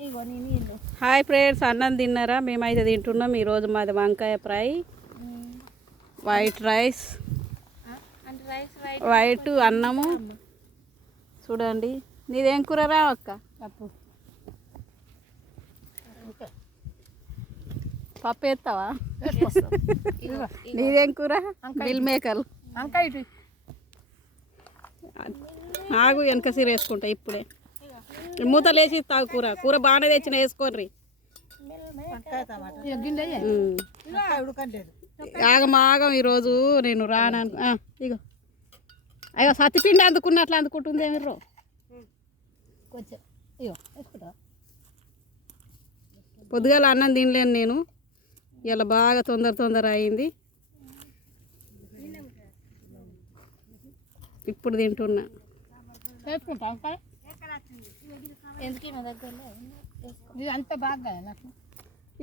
Hi friends, అన్నం తిన్నారా? మేమైతే తింటున్నాం. ఈరోజు మాది వంకాయ ఫ్రై, వైట్ రైస్, వైట్ అన్నము. చూడండి, నీదేం కూర రా అక్క? పప్పు వేస్తావా? నీదేం కూర? Meal maker. ఆగు, వెనక సీర వేసుకుంటా ఇప్పుడే. మూతలు వేసి తాగు. కూర కూర బాగానే తెచ్చిన, వేసుకోర్రి. ఆగం ఈరోజు నేను రాను. ఇగో అయ్యో, సత్తిపిండి అందుకున్నట్లు అందుకుంటుంది మీరు. పొద్దుగాల అన్నం తినలేను నేను, ఇలా బాగా తొందర అయింది. ఇప్పుడు తింటున్నా.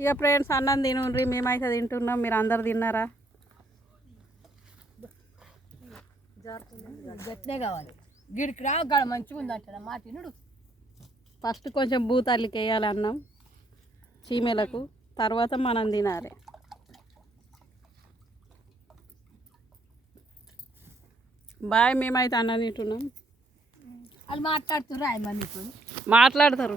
ఇక ఫ్రెండ్స్, అన్నం తినుండ్రి. మేమైతే తింటున్నాం. మీరు అందరు తిన్నారా? కావాలి గిడికి రాగాడ మంచిగా ఉందంట మా తినుడు. ఫస్ట్ కొంచెం భూతాళ్ళకి వేయాలి అన్నం చీమలకు, తర్వాత మనం తినాలి. బాయ్, మేమైతే అన్నం తింటున్నాం. వాళ్ళు మాట్లాడుతున్నారు. మాట్లాడతారు.